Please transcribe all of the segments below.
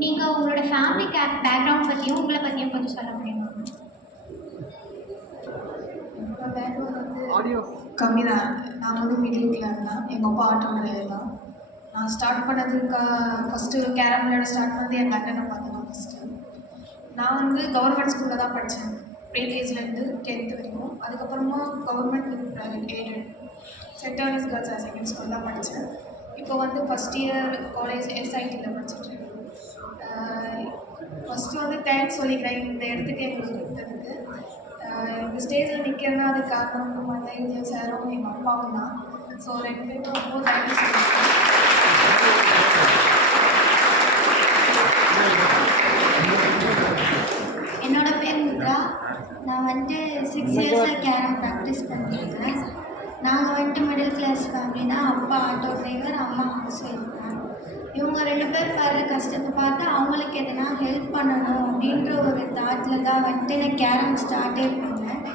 நீங்கள் உங்களோட family background பற்றியும் உங்களை பற்றியும் கொஞ்சம் சொல்ல முடியுமா? என்னோட பேக்ரவுண்ட் வந்து கம்மி தான். நான் வந்து மிடில் கிளாஸ் தான். எங்கள் அப்பா ஆட்டோ டிரைவர் தான். நான் ஸ்டார்ட் பண்ணதுக்கு ஃபஸ்ட்டு கேரம் விளையாட ஸ்டார்ட் பண்ணது என் அண்ணனை பார்த்து தான் ஃபஸ்ட்டு. நான் வந்து கவர்மெண்ட் ஸ்கூலில் தான் படித்தேன், ப்ரீகேஜிலேருந்து 10th வரைக்கும். அதுக்கப்புறமா government aided saint Anne's girls higher secondary school தான் படித்தேன். இப்போ வந்து ஃபஸ்ட் இயர் காலேஜ் எஸ்ஐடியில் படிச்சுட்ருக்கேன். ஃபஸ்ட்டு வந்து தேங்க்ஸ் சொல்லிக்கிறேன் இந்த இடத்துக்கு எங்களுக்கு கொடுத்ததுக்கு. இந்த ஸ்டேஜில் நிற்கிறேன்னா அது காரணம் நம்ம தைரியம் சாரும் எங்கள் அப்பாவும் தான். ஸோ 2 பேரும் ரொம்ப தேங்க்ஸ் சொல்லிக்கிறேன். என்னோட பேர் மித்ரா. நான் வந்துட்டு 6 இயர்ஸாக கேரம் ப்ராக்டிஸ் பண்ணியிருக்கேன். நாங்கள் வந்துட்டு மிடில் கிளாஸ் ஃபேமிலி தான். அப்பா ஆட்டோ டிரைவர், அம்மா ஹவுஸ் ஒய்ஃப் தான். இவங்க 2 பேர் படுற கஷ்டத்தை பார்த்து அவங்களுக்கு எதனா ஹெல்ப் பண்ணணும் அப்படின்ற ஒரு தாட்டில் தான் வந்துட்டு நான் கேரம் ஸ்டார்ட்டே பண்ணேன்.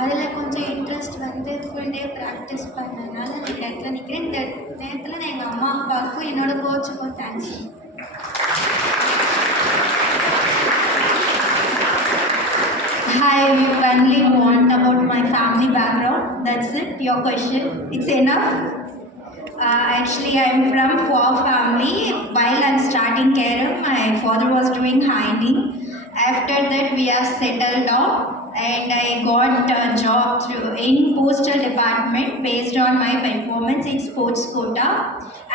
அதில் கொஞ்சம் இன்ட்ரெஸ்ட் வந்து ஃபுல் டே ப்ராக்டிஸ் பண்ணதுனால நான் இந்த இடத்துல நிற்கிறேன். இந்த நேரத்தில் நான் எங்கள் அம்மா அப்பாவுக்கும் என்னோடய கோச்சுக்கும் thanks. Hi, you kindly want about my family background. That's it, your question. It's enough. Actually, I'm from poor family. While I'm starting carom, my father was doing hiding. After that, we are settled down, and I got a job in postal department based on my performance in sports quota.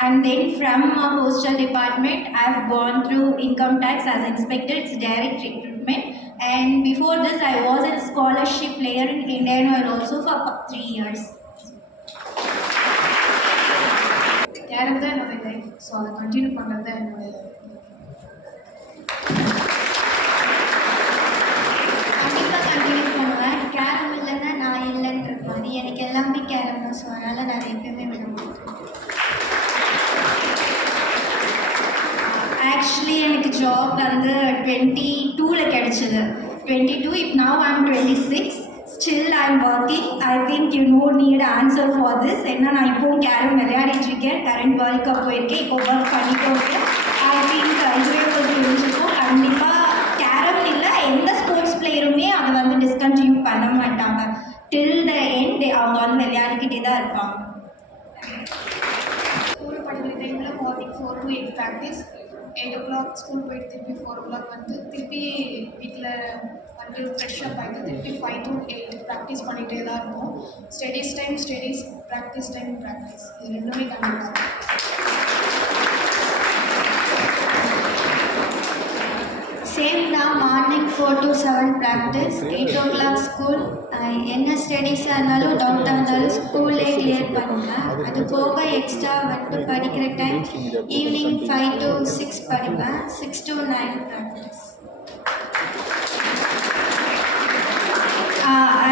And then from postal department, I've gone through income tax as inspector. It's direct recruitment. And before this, I was a scholarship player in Indian Oil also for 3 years. Carrom தான் என்னோடய life. So அதை continue பண்ணுறது தான் என்னோடய கண்டிப்பாக continue பண்ணுவேன். Carrom இல்லைன்னா நான் இல்லைன்ற மாதிரி எனக்கு எல்லாமே கேரம் தான். ஸோ அதனால் நான் எப்பயுமே விட மாட்டேன். ஆக்சுவலி எனக்கு ஜாப் வந்து 22ல் கிடச்சிது. 22. If now I'm 26. Still I'm working. I think you need answer for this. ஏன்னா நான் இப்போவும் கேரம் விளையாடிட்டுருக்கேன். கரண்ட் வேர்ல்ட் கப் போயிருக்கேன். இப்போ ஒர்க் பண்ணிட்டு இருக்கேன். ஐ திங்க் இதுவே ஒரு தெரிஞ்சுக்கும். கண்டிப்பாக கேரம் இல்லை, எந்த ஸ்போர்ட்ஸ் பிளேயருமே அதை வந்து டிஸ்கண்டினியூ பண்ண மாட்டாங்க. டில் த எண்ட் அவங்க வந்து விளையாடிக்கிட்டே தான் இருப்பாங்க. ஸ்கூல் படிக்கிற டைமில் morning 4 to 8 practice. 8 o'clock school போயிட்டு திருப்பி 4 o'clock வந்து திருப்பி வீட்டில் வந்து ஃப்ரெஷ்ஷப் ஆகிட்டு திருப்பி 5 to 8 ப்ராக்டிஸ் பண்ணிகிட்டே தான் இருக்கும். Studies time studies, practice time practice, இது ரெண்டுமே கண்டிப்பாக. சேம் தான். Morning 4 to 7 practice, 8 o'clock school. என்ன ஸ்டடீஸாக இருந்தாலும் டவுட்டாக இருந்தாலும் ஸ்கூல்லே கிளியர் பண்ணுவேன். அது போக எக்ஸ்ட்ரா வந்துட்டு படிக்கிற டைம் ஈவினிங் 5 to 6 படிப்பேன். 6 to 9 practice.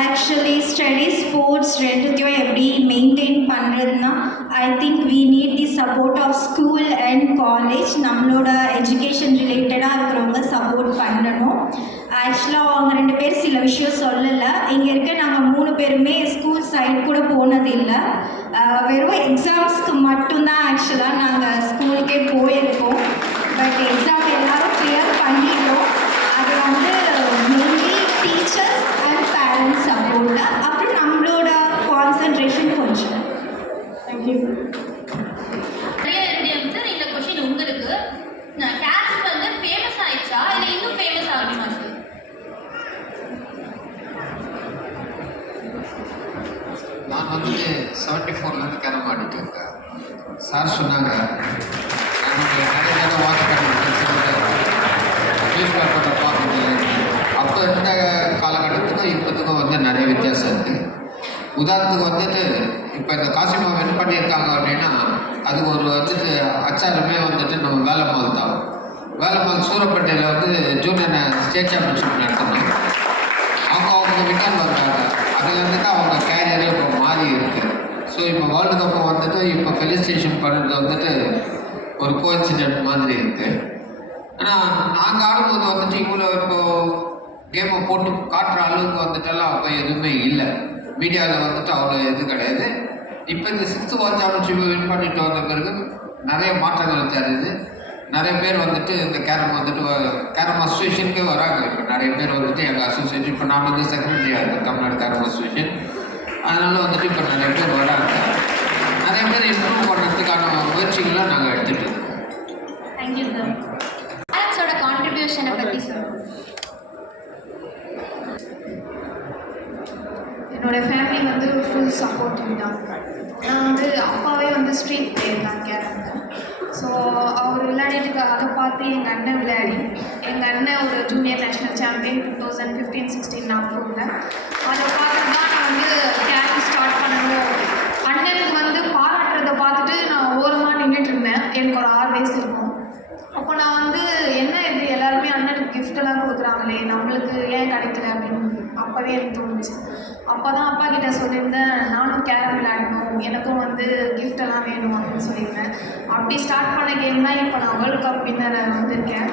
Actually study sports ரெண்டுத்தையும் எப்படி மெயின்டைன் பண்ணுறதுனா I think we need the support of school and college. நம்மளோட எஜுகேஷன் ரிலேட்டடாக இருக்கிறவங்க சப்போர்ட் பண்ணணும். ஆக்சுவலாக அவங்க 2 பேர் சில விஷயம் சொல்லலை. இங்கே இருக்க நாங்கள் 3 பேருமே ஸ்கூல் சைட் கூட போனதில்லை. வெறும் எக்ஸாம்ஸ்க்கு மட்டும்தான் ஆக்சுவலாக நாங்கள் ஸ்கூலுக்கே போயிருக்கோம். பட் எக்ஸாம் எல்லோரும் கிளியர் பண்ணிட்டோம். அது வந்து mainly teachers and parents support, அப்புறம் நம்மளோட கான்சன்ட்ரேஷன் கொஞ்சம். தேங்க்யூ. சார், இந்த கொஷின் உங்களுக்கு கேரம் வந்து ஃபேமஸ் ஆயிடுச்சா இல்லை இன்னும் ஃபேமஸ் ஆகணுமா சார்? நான் வந்து 74லேருந்து கேரம் ஆடிட்டு இருக்கேன். சார் சொன்னாங்க நமக்கு நிறைய நேரம் வாட்ச் நியூஸ் பேப்பரில் பார்க்குறது. அப்போ இருந்த காலகட்டத்துக்கும் இப்போத்துக்கும் வந்து நிறைய வித்தியாசம் இருக்குது. உதாரணத்துக்கு வந்துட்டு இப்போ இந்த காசிமா வின் பண்ணியிருக்காங்க அப்படின்னா அதுக்கு ஒரு வந்துட்டு அச்சாரமே வந்துட்டு நம்ம வேலைமால் தான். வேலைமால் சூரப்பேட்டையில் வந்து ஜூனியர் ஸ்டேட் சாம்பியன்ஷிப் நடத்தணும். அவங்க வின்னர் வந்தாங்க. அதில் வந்துட்டு அவங்க கேரியரே இப்போ மாறி இருக்குது. ஸோ இப்போ வேர்ல்டு கப்பை வந்துட்டு இப்போ ஃபெலிசிட்டேஷன் பண்ணுறது வந்துட்டு ஒரு கோஇன்சிடென்ட் மாதிரி இருக்குது. ஆனால் நாங்கள் ஆடும்போது வந்துட்டு இவ்வளோ இப்போது கேமை போட்டு காட்டுற அளவுக்கு வந்துட்டெல்லாம் அப்போ எதுவுமே இல்லை. மீடியாவில் வந்துட்டு அவ்வளோ இது கிடையாது. இப்போ இந்த 6th வேர்ல்ட் சாம்பியன்ஷிப்பை வின் பண்ணிட்டு வந்த பிறகு நிறைய மாற்றங்கள் தெரியுது. நிறைய பேர் வந்துட்டு இந்த கேரம் வந்துட்டு கேரம் அசோசியேஷனுக்கே வராங்க. இப்போ நிறைய பேர் வந்துட்டு எங்கள் அசோசியேஷன், இப்போ நான் வந்து செக்ரட்டரியாக இருக்கேன் தமிழ்நாடு கேரம் அசோசியேஷன். அதனால் வந்துட்டு இப்போ நிறைய பேர் வராங்க. நிறைய பேர் இம்ப்ரூவ் பண்ணுறதுக்கான முயற்சிகளை நாங்கள் எடுத்துகிட்டு இருக்கோம். Thank you sir. பேரண்ட்ஸோட கான்ட்ரிபியூஷனை பற்றி சொல்லுங்கள். என்னோடய ஃபேமிலி வந்து ஃபுல் சப்போர்ட்டிவ் தான். நான் வந்து அப்பாவே வந்து ஸ்ட்ரீட் பிளேயர் தான் கேரமில். ஸோ அவர் விளையாடிட்டு அதை பார்த்து எங்கள் அண்ணன் விளையாடி, எங்கள் அண்ணன் ஒரு ஜூனியர் நேஷ்னல் சாம்பியன் 2015-16 நாக்பூரில். அதை பார்த்து தான் நான் வந்து கேரம் ஸ்டார்ட் பண்ணணும். அண்ணனுக்கு வந்து பாராட்டுறதை பார்த்துட்டு நான் ஓரமாக நின்றுட்டு இருந்தேன். எனக்கு ஒரு 6 வயசு இருக்கும். அப்போ நான் வந்து என்ன இது எல்லாருமே அண்ணனுக்கு கிஃப்டெல்லாம் கொடுக்குறாங்களே, நம்மளுக்கு ஏன் கிடைக்கல அப்படின்னு அப்போவே எனக்கு தோணுச்சு. அப்போ தான் அப்பா கிட்ட சொல்லியிருந்தேன், நானும் கேரம் விளையாடணும், எனக்கும் வந்து கிஃப்டெல்லாம் வேணும் அப்படின்னு சொல்லியிருந்தேன். அப்படி ஸ்டார்ட் பண்ண கேம் தான் இப்போ நான் வேர்ல்டு கப் வின்னர் வந்திருக்கேன்.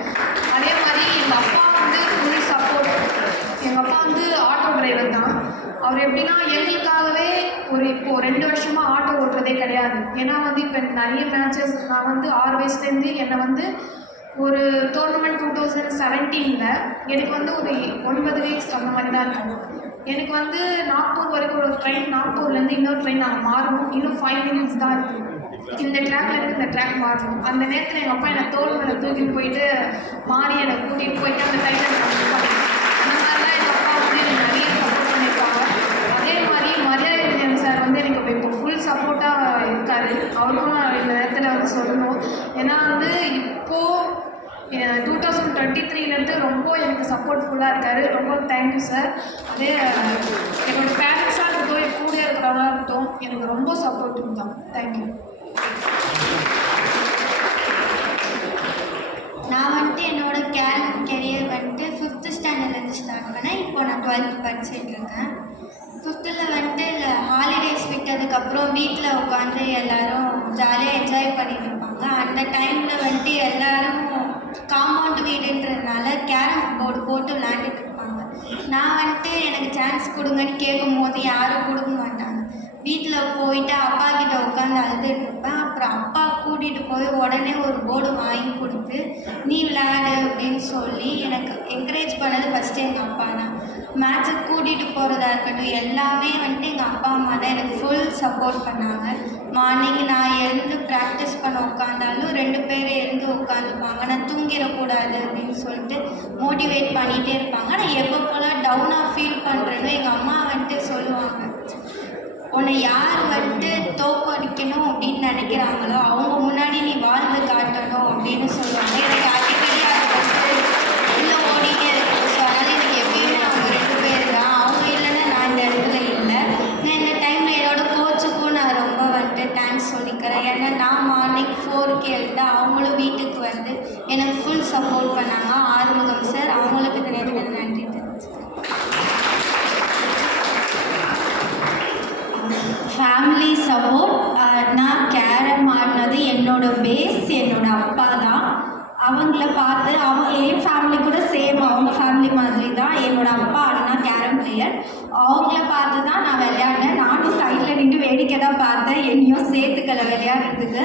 அதே மாதிரி எங்கள் அப்பா வந்து ஃபுல் சப்போர்ட். எங்கள் அப்பா வந்து ஆட்டோ டிரைவர் தான். அவர் எப்படின்னா எங்களுக்காகவே இப்போது 2 வருஷமாக ஆட்டோ ஓட்டுறதே கிடையாது. ஏன்னா வந்து இப்போ எனக்கு நிறைய மேட்சஸ், நான் வந்து 6 வயசுலேருந்து என்னை வந்து ஒரு டோர்னமெண்ட் 2017 எனக்கு வந்து ஒரு 9 வயசு அந்த மாதிரி தான் இருக்கும். எனக்கு வந்து நாக்பூர் வரைக்கும் ஒரு ட்ரெயின், நாக்பூர்லேருந்து இன்னொரு ட்ரெயின் நாங்கள் மாறணும். இன்னும் 5 மினிட்ஸ் தான் இருக்குது. இந்த ட்ராக்லேருந்து இந்த ட்ராக் மாறணும். அந்த நேரத்தில் எங்கள் அப்பா என்னை தோல் மேலே தூக்கிட்டு போயிட்டு மாறி என்னை கூட்டிகிட்டு போயிட்டு அந்த ட்ரெயினில் பண்ணியிருப்பாங்க. அந்த மாதிரிலாம் எங்கள் அப்பா வந்து எனக்கு நிறைய சப்போர்ட் பண்ணியிருப்பாங்க. அதே மாதிரி மரியாதை சார் வந்து எனக்கு இப்போ ஃபுல் சப்போர்ட்டாக இருக்கார். அவருக்கும் நான் இந்த நேரத்தில் வந்து சொல்லணும். ஏன்னா வந்து இப்போது 2023 ரொம்ப எனக்கு சப்போர்ட்ஃபுல்லாக இருக்கார். ரொம்ப தேங்க்யூ சார். அதே என்னோடய பேரண்ட்ஸாக இருக்கட்டும், என் கூட இருக்கிறவங்களா இருக்கட்டும், எனக்கு ரொம்ப சப்போர்ட்டிவ் தான். தேங்க்யூ. நான் வந்துட்டு என்னோட கெரியர் வந்துட்டு 5th ஸ்டாண்டர்ட்லேருந்து ஸ்டார்ட் பண்ணேன். இப்போ நான் 12th படிச்சுட்டு இருக்கேன். 5th வந்துட்டு ஹாலிடேஸ் விட்டதுக்கப்புறம் வீட்டில் உட்காந்து எல்லோரும் ஜாலியாக என்ஜாய் பண்ணிட்டு இருப்பாங்க. அந்த டைமில் வந்துட்டு எல்லோரும் காம்பவுண்ட் வீடுன்றதுனால கேரம் போர்டு போட்டு விளையாண்டுட்டு இருப்பாங்க. நான் வந்துட்டு எனக்கு சான்ஸ் கொடுங்கன்னு கேட்கும் போது யாரும் கொடுக்க மாட்டாங்க. வீட்டில் போயிட்டு அப்பா கிட்ட உட்காந்து அழுதுட்டு இருப்பேன். அப்புறம் அப்பா கூட்டிகிட்டு போய் உடனே ஒரு போர்டு வாங்கி கொடுத்து நீ விளையாடு அப்படின்னு சொல்லி எனக்கு என்கரேஜ் பண்ணது ஃபஸ்ட்டு எங்கள் அப்பா தான். மேட்ச்சுக்கு கூட்டிகிட்டு போகிறதா இருக்கட்டும் எல்லாமே வந்துட்டு எங்கள் அப்பா அம்மா தான் எனக்கு ஃபுல் சப்போர்ட் பண்ணாங்க. மார்னிங் நான் எழுந்து ப்ராக்டிஸ் பண்ண உட்காந்தாலும் 2 பேர் எழுந்து உட்காந்துப்பாங்க. நான் தூங்கிடக்கூடாது அப்படின்னு சொல்லிட்டு மோட்டிவேட் பண்ணிகிட்டே இருப்பாங்க. நான் எப்போ போல் டவுனாக ஃபீல் பண்ணுறேன்னு எங்கள் அம்மா வந்துட்டு சொல்லுவாங்க, உன்னை யார் வந்துட்டு தோக்கடிக்கணும் அப்படின்னு நினைக்கிறாங்களோ அவங்க முன்னாடி நீ வாழ்ந்து காட்டணும் அப்படின்னு சொல்லுவாங்க. எனக்கு அடிக்கடி அதை வந்துட்டு உள்ளே ஓடிட்டே இருக்கும். ஸோ அதனால் எனக்கு எப்பயுமே அவங்க 2 பேர் தான். அவங்க இல்லைன்னா நான் இந்த இடத்துல இல்லை. நான் இந்த டைமில் என்னோடய கோச்சுக்கும் நான் ரொம்ப வந்துட்டு தேங்க்ஸ் சொல்லிக்கிறேன். ஏன்னா நான் மார்னிங் 4க்கு எழுந்தால் அவங்களும் வீட்டுக்கு வந்து எனக்கு ஃபுல் சப்போர்ட் பண்ணாங்க. ஆறுமுகம் சார், அவங்களுக்கு இந்த நேரத்தில் நன்றி தெரிஞ்சுக்கிறேன். Family support. நான் கேரம் ஆடினது என்னோட பேஸ் என்னோட அப்பா தான். அவங்கள பார்த்து என் ஃபேமிலி கூட சேம் அவங்க ஃபேமிலி மாதிரி தான். என்னோட அப்பா ஆடினா கேரம் பிளேயர். அவங்கள பார்த்து தான் நான் விளையாடினேன். நானும் சைடில் நின்று வேடிக்கை தான் பார்த்தேன், என்னையும் சேர்த்துக்கலை விளையாடுறதுக்கு.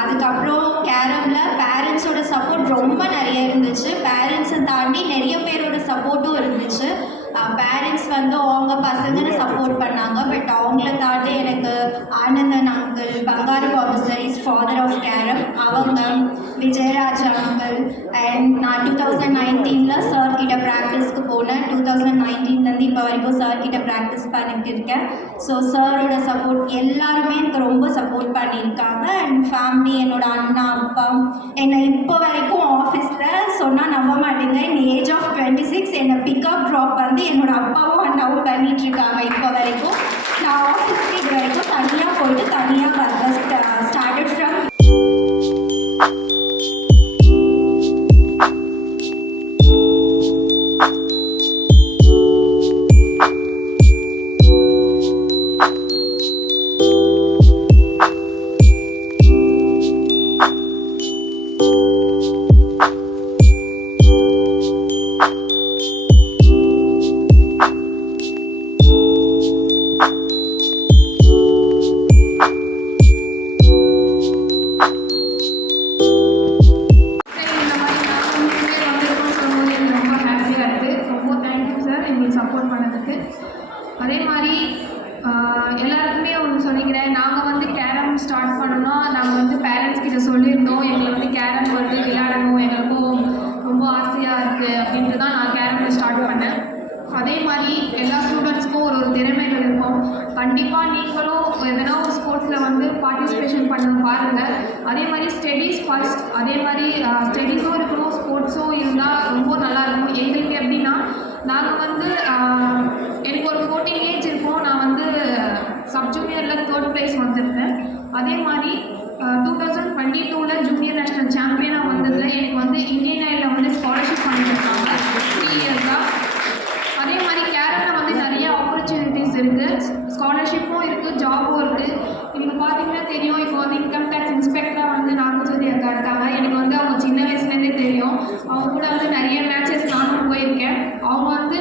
அதுக்கப்புறம் கேரமில் பேரண்ட்ஸோட சப்போர்ட் ரொம்ப நிறைய இருந்துச்சு. பேரண்ட்ஸை தாண்டி நிறைய பேரோட சப்போர்ட்டும் இருந்துச்சு. பேரண்ட்ஸ் வந்து அவங்க பசங்களை சப்போர்ட் பண்ணாங்க. பட் அவங்கள தாண்டி எனக்கு Anandan uncle, Bangaru Babu sir is father of carrom, அவங்க விஜயராஜ் அங்கிள். அண்ட் நான் 2019 சார் கிட்ட ப்ராக்டிஸ்க்கு போனேன். 2019 இப்போ வரைக்கும் சார் கிட்ட ப்ராக்டிஸ் பண்ணிட்டு இருக்கேன். ஸோ சாரோட சப்போர்ட் எல்லாருமே எனக்கு ரொம்ப சப்போர்ட் பண்ணியிருக்காங்க. அண்ட் ஃபேமிலி, என்னோட அண்ணா அப்பா என்னை இப்போ வரைக்கும் ஆஃபீஸில் சொன்னால் நம்ப மாட்டேங்க, இன் ஏஜ் ஆஃப் 26 என்னை பிக்கப் ட்ராப் வந்து என்னோட அப்பாவும் அண்ணாவும் பண்ணிகிட்ருக்காங்க. இப்போ வரைக்கும் நான் ஆஃபீஸ்க்கு இது வரைக்கும் தனியாக போயிட்டு தனியாக ஸ்டார்டட் ஃப்ரம் அதே மாதிரி எல்லாருக்குமே ஒன்று சொல்லிக்கிறேன், நாங்கள் வந்து கேரம் ஸ்டார்ட் பண்ணோன்னா நாங்கள் வந்து பேரண்ட்ஸ் கிட்ட சொல்லியிருந்தோம், எங்களை வந்து கேரம் வந்து விளையாடணும், எங்களுக்கும் ரொம்ப ஆசையாக இருக்குது அப்படின்ட்டு தான் நான் கேரம் ஸ்டார்ட் பண்ணேன். அதே மாதிரி எல்லா ஸ்டூடெண்ட்ஸ்க்கும் ஒரு திறமைகள் இருக்கும். கண்டிப்பாக நீங்களும் எதனா ஒரு ஸ்போர்ட்ஸில் வந்து பார்ட்டிசிபேஷன் பண்ண பாருங்கள். அதே மாதிரி ஸ்டடீஸ் ஃபர்ஸ்ட், அதே மாதிரி ஸ்டடீஸும் இருக்கணும், ஸ்போர்ட்ஸும் இருந்தால் ரொம்ப நல்லாயிருக்கும். எங்களுக்கு எப்படின்னா, நாங்கள் வந்து எனக்கு ஒரு 14 ஏஜ் இருக்கும், நான் வந்து சப் ஜூனியரில் 3rd ப்ரைஸ் வந்திருந்தேன். அதே மாதிரி 2022 ஜூனியர் நேஷ்னல் சாம்பியனாக வந்ததில் எனக்கு வந்து இந்தியன் ஐடில் வந்து ஸ்காலர்ஷிப் பண்ணியிருக்காங்க 3 இயர்ஸாக. அதே மாதிரி கேரமில் வந்து நிறைய ஆப்பர்ச்சுனிட்டிஸ் இருக்குது, ஸ்காலர்ஷிப்பும் இருக்குது, ஜாபும் இருக்குது. நீங்கள் பார்த்தீங்கன்னா தெரியும், இப்போ வந்து இன்கம் டேக்ஸ் இன்ஸ்பெக்டராக வந்து நாகச்சோதி அக்கா இருக்காங்க. எனக்கு வந்து அவங்க சின்ன வயசுலேருந்தே தெரியும். அவங்க கூட வந்து நிறைய மேட்சஸ் நானும் போயிருக்கேன். அவங்க வந்து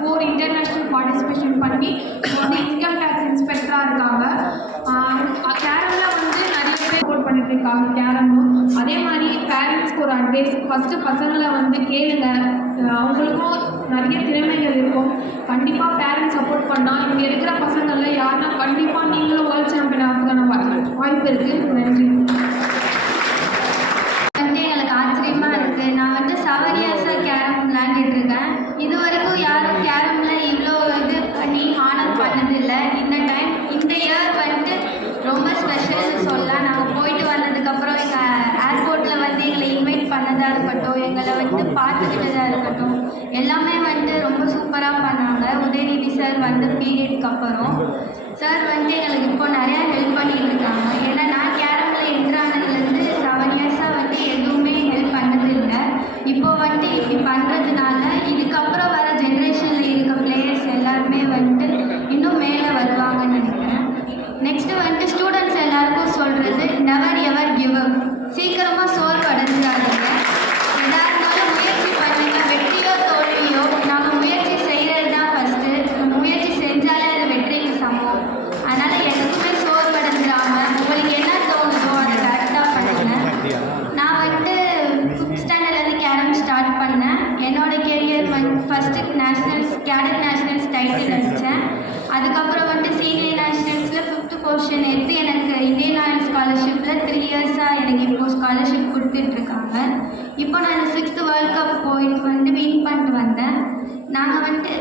4 இன்டர்நேஷ்னல் பார்ட்டிசிபேஷன் பண்ணி இப்போ வந்து இன்கம் டேக்ஸ் இன்ஸ்பெக்டராக இருக்காங்க. கேரமில் வந்து நிறைய பேர் சப்போர்ட் பண்ணிட்டு இருக்காங்க கேரமும். அதே மாதிரி பேரண்ட்ஸ்க்கு ஒரு அட்வைஸ், ஃபஸ்ட்டு பசங்களை வந்து கேளுங்க, அவங்களுக்கும் நிறைய திறமைகள் இருக்கும். கண்டிப்பாக பேரண்ட்ஸ் சப்போர்ட் பண்ணால் இங்கே இருக்கிற பசங்களில் யாருன்னா கண்டிப்பாக நீங்களும் வேர்ல்ட் சாம்பியன் ஆகிறதுக்கான வாய்ப்பு இருக்குது. நன்றி. வந்து எனக்கு ஆச்சரியமாக இருக்குது. நான் வந்து 7 இயர்ஸாக கேரம் விளையாண்டுட்டு இருக்கேன். இது வரைக்கும் யாரும் கேரமில் இவ்வளோ இது பண்ணி ஆனர் பண்ணதில்லை. இந்த இயர் வந்துட்டு ரொம்ப ஸ்பெஷல்னு சொல்லலாம். நாங்கள் போயிட்டு வந்ததுக்கப்புறம் எங்கள் ஏர்போர்ட்டில் வந்து எங்களை இன்வைட் பண்ணதாக இருக்கட்டும், எங்களை வந்து பார்த்துக்கிட்டதாக இருக்கட்டும், எல்லாமே வந்து ரொம்ப சூப்பராக பண்ணாங்க. உதயநிதி சார் வந்து பீரியட்க்கு அப்புறம் சார் வந்து எங்களுக்கு இப்போ நிறையா ஹெல்ப் பண்ணிகிட்டு இருக்காங்க. ஏன்னா நான் கேரமில் என்ட்ரானதுலேருந்து 7 இயர்ஸாக வந்து எதுவுமே ஹெல்ப் பண்ணதில்லை. இப்போ வந்து இப்படி பண்ணுறதுனால இதுக்கப்புறம் வர ஜென்ரேஷனில் இருக்க பிளேயர்ஸ் எல்லாருமே வந்துட்டு இன்னும் மேலே வருவாங்கன்னு நினைக்கிறேன். நெக்ஸ்ட்டு வந்துட்டு ஸ்டூடெண்ட்ஸ் எல்லாருக்கும் சொல்கிறது, நெவர் எவர் கிவ் அப். சீக்கிரமாக சோர்வு அடைஞ்சிடாதீங்க. எதாக இருந்தாலும் முயற்சி பண்ணுங்க. வெற்றியோ தோல்வியோ நாங்கள் முயற்சி செய்கிறது தான் ஃபஸ்ட்டு. முயற்சி செஞ்சாலே அது வெற்றிக்கு சமம். அதனால் எனக்குமே சோர்வு அடைஞ்சிடாமல் உங்களுக்கு என்ன தோணுதோ அதை கரெக்டாக பண்ணுங்கள். நான் வந்துட்டு 5th ஸ்டாண்டர்ட்லேருந்து கேரம் ஸ்டார்ட் பண்ணேன். என்னோடய கெரியர் வந்து ஃபஸ்ட்டு கேடட் நேஷ்னல்ஸ் டைட்டில் அடித்தேன். அதுக்கப்புறம் வந்துட்டு சீனியர் நேஷ்னல்ஸில் 5th பொசிஷன் எடுத்து எனக்கு இந்தியன் ஆயில் ஸ்காலர்ஷிப்பில் 3 இயர்ஸாக எனக்கு இப்போது ஸ்காலர்ஷிப் கொடுத்துட்ருக்காங்க. இப்போ நான் 6th வேர்ல்ட் கப் போயிட்டு வந்து வின் பண்ணிட்டு வந்தேன். நாங்கள் வந்துட்டு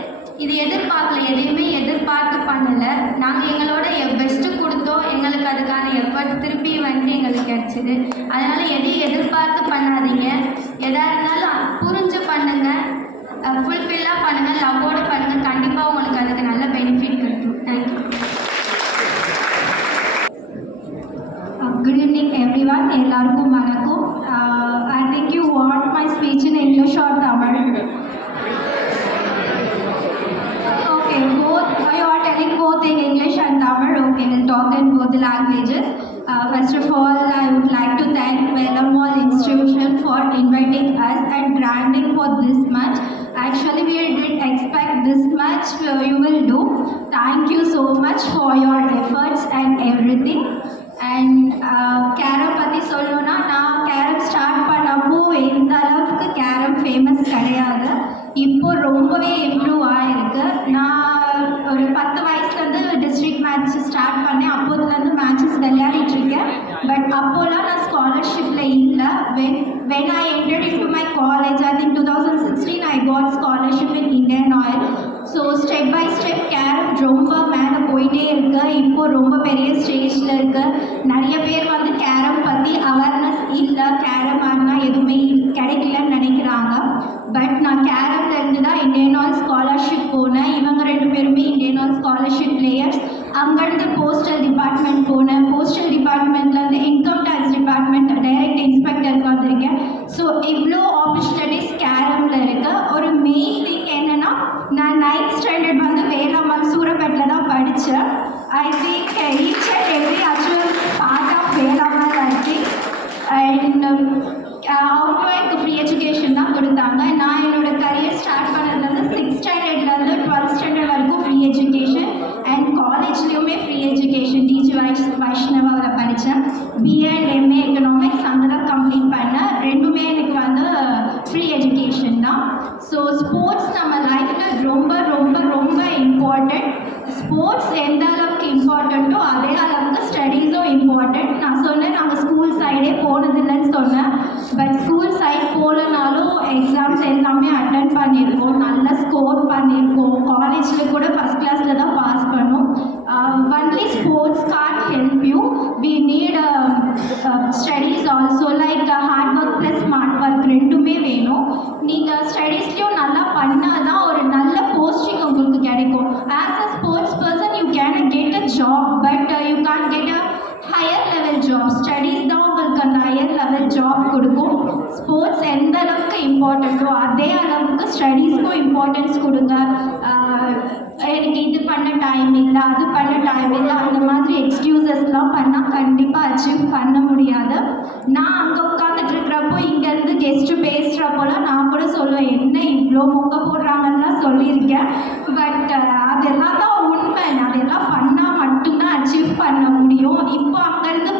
இது எதிர்பார்க்கல, எதையுமே எதிர்பார்த்து பண்ணலை. நாங்கள் எங்களோட பெஸ்ட்டு கொடுத்தோம், எங்களுக்கு அதுக்கான எஃபர்ட் திருப்பி வந்து எங்களுக்கு கிடச்சிது. அதனால் எதையும் எதிர்பார்த்து பண்ணாதீங்க. எதாக இருந்தாலும் புரிஞ்சு பண்ணுங்கள், ஃபுல்ஃபில்லாக பண்ணுங்கள், லவ்வோடு பண்ணுங்கள். கண்டிப்பாக உங்களுக்கு அதுக்கு நல்ல பெனிஃபிட் கிடைக்கும். தேங்க்யூ. Good evening everyone. எல்லாருக்கும் வணக்கம். I think you want my speech in English or Tamil? Okay, both. You are telling both in English and Tamil. Okay, we'll talk in both the languages. First of all, I would like to thank Vellamall Institution for inviting us and granting for this much. Actually, we didn't expect this much you will do. Thank you so much for your efforts and everything. And carrom பற்றி சொல்லணுன்னா, நான் carrom start பண்ணப்போ எந்த அளவுக்கு carrom famous கிடையாது. இப்போ ரொம்பவே improve ஆகிருக்கு. நான் ஒரு 10 வயசுலேருந்து டிஸ்ட்ரிக்ட் மேட்ச் ஸ்டார்ட் பண்ணேன். அப்போதுலேருந்து மேட்சஸ் விளையாடிட்டுருக்கேன். பட் அப்போலாம் நான் ஸ்காலர்ஷிப்பில் இல்லை. when I entered into my college, I think 2016 I got scholarship in Indian Oil. So step by step carrom ரொம்ப மேலே போயிட்டே இருக்கு. இப்போது ரொம்ப பெரிய ஸ்டேஜில் இருக்குது. நிறைய பேர் வந்து கேரம் பற்றி அவேர்னஸ் இல்லை, கேரம் ஆடினா எதுவுமே கிடைக்கலன்னு நினைக்கிறாங்க. பட் நான் கேரம்லேருந்து தான் இந்தியன் ஆயில் ஸ்காலர்ஷிப் போனேன். இவங்க 2 பேருமே இந்தியன் ஆயில் ஸ்காலர்ஷிப் பிளேயர்ஸ். அங்கேருந்து போஸ்டல் டிபார்ட்மெண்ட் போனேன். போஸ்டல் டிபார்ட்மெண்ட்லேருந்து இன்கம் டேக்ஸ் டிபார்ட்மெண்ட் டைரக்ட் இன்ஸ்பெக்டருக்கு வந்திருக்கேன். ஸோ இவ்வளோ ஆப்பர்ச்சுனிட்டிஸ் கேரமில் இருக்குது. ஒரு மெயின் திங் என்னென்னா, நான் 9th ஸ்டாண்டர்ட் வந்து வேளாமல் சூரப்பேட்டில் தான் படித்தேன். I think each and every அச்சுவல் part of Velammal I think. And அவங்க எனக்கு ஃப்ரீ எஜுகேஷன் தான் கொடுத்தாங்க. நான் என்னோடய கரியர் ஸ்டார்ட் பண்ணதுலேருந்து 6th ஸ்டாண்டர்ட்லேருந்து 12th ஸ்டாண்டர்ட் வரைக்கும் ஃப்ரீ எஜுகேஷன். அண்ட் காலேஜ்லேயுமே ஃப்ரீ எஜுகேஷன் டிஜி வைஷ்ணவாவில் படித்தேன். பிஏ அண்ட் எம்ஏ எக்கனாமிக்ஸ் அங்கே தான் கம்ப்ளீட் பண்ணேன். ரெண்டுமே எனக்கு வந்து ஃப்ரீ எஜுகேஷன் தான். ஸோ ஸ்போர்ட்ஸ் நம்ம லைஃப்பில் ரொம்ப ரொம்ப ரொம்ப இம்பார்ட்டண்ட். ஸ்போர்ட்ஸ் எந்த அளவுக்கு இம்பார்ட்டண்ட்டோ அதே அளவுக்கு ஸ்டடீஸும் இம்பார்ட்டண்ட். நான் சொன்னேன் நாங்கள் ஸ்கூல் சைடே போனதில்லைன்னு சொன்னேன். பட் ஸ்கூல் சைட் போகலனாலும் எக்ஸாம்ஸ் எல்லாமே அட்டன் பண்ணியிருக்கோம், நல்ல ஸ்கோர் பண்ணியிருக்கோம், காலேஜில் கூட ஃபஸ்ட் கிளாஸில் தான் பாஸ் பண்ணோம். Only sports can't help you. We need studies also, like hard work plus smart work ரெண்டுமே வேணும். நீங்கள் ஸ்டடீஸ்லையும் நல்லா பண்ணால் தான் ஒரு நல்ல போஸ்டிங் உங்களுக்கு கிடைக்கும். As a sports person you can get a job, but you can't get a higher level job. Studies தான் உங்களுக்கு அந்த ஹையர் லெவல் ஜாப் கொடுக்கும். ஸ்போர்ட்ஸ் எந்த அளவுக்கு இம்பார்ட்டண்ட்டோ அதே அளவுக்கு ஸ்டடீஸ்க்கும் இம்பார்ட்டன்ஸ் கொடுங்க. எனக்கு இது பண்ண டைம் இல்லை, அது பண்ண டைம் இல்லை, அந்த மாதிரி எக்ஸ்கியூசஸ்லாம் பண்ணால் கண்டிப்பாக அச்சீவ் பண்ண முடியாது. நான் அங்கே உட்காந்துட்டு இருக்கிறப்போ இங்கேருந்து கெஸ்ட்டு பேசுகிறப்போலாம் நான் கூட சொல்லுவேன், என்ன இவ்வளோ மொக்க போடுறாங்கன்னுலாம் சொல்லியிருக்கேன். பட் அதெல்லாம் தான் உண்மை. அதெல்லாம் பண்ணால் மட்டும்தான் அச்சீவ் பண்ண முடியும். இப்போ அங்கேருந்து